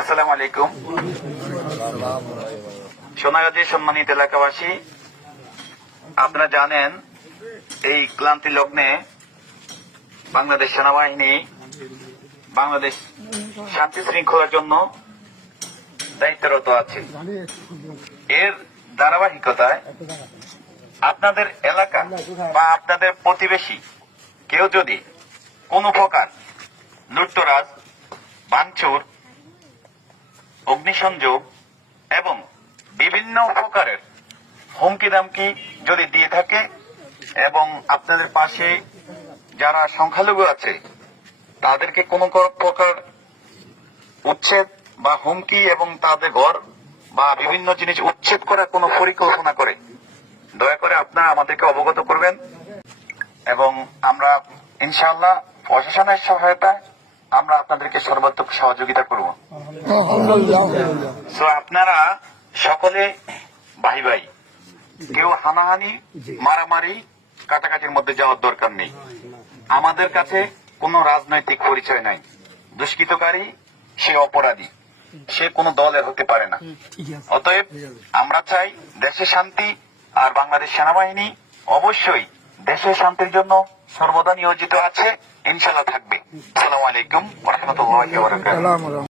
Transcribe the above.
আসসালামু আলাইকুম। সোনাগাজী সম্মানিত এলাকাবাসী, আপনারা জানেন এই ক্লান্তি লগ্নে বাংলাদেশ সেনাবাহিনী বাংলাদেশ শান্তি শৃঙ্খলার জন্য দায়িত্বরত আছে। এর ধারাবাহিকতায় আপনাদের এলাকা বা আপনাদের প্রতিবেশী কেউ যদি কোন প্রকার লুটতরাজ, ভাঙচুর, অগ্নিসংযোগ এবং বিভিন্ন প্রকারের হুমকি দামকি যদি দিয়ে থাকে এবং আপনাদের পাশে যারা সংখ্যালঘু আছে তাদেরকে কোনো প্রকার উচ্ছেদ বা হুমকি এবং তাদের ঘর বা বিভিন্ন জিনিস উচ্ছেদ করার কোনো পরিকল্পনা করে দয়া করে আপনারা আমাদেরকে অবগত করবেন এবং আমরা ইনশাআল্লাহ প্রশাসনের সহায়তায় আমরা আপনাদেরকে সর্বাত্মক সহযোগিতা করব। তো আপনারা সকলে ভাই ভাই, কেউ হানাহানি, মারামারি, কাটাকাটির মধ্যে যাওয়ার দরকার নেই। আমাদের কাছে কোনো রাজনৈতিক পরিচয় নাই। দুষ্কৃতকারী সে অপরাধী, সে কোনো দলের হতে পারে না। অতএব আমরা চাই দেশে শান্তি, আর বাংলাদেশ সেনাবাহিনী অবশ্যই দেশের শান্তির জন্য সর্বদা নিয়োজিত আছে, ইনশাআল্লাহ থাকবে। আসসালামু আলাইকুম ওয়া রাহমাতুল্লাহি ওয়া বারাকাতুহু।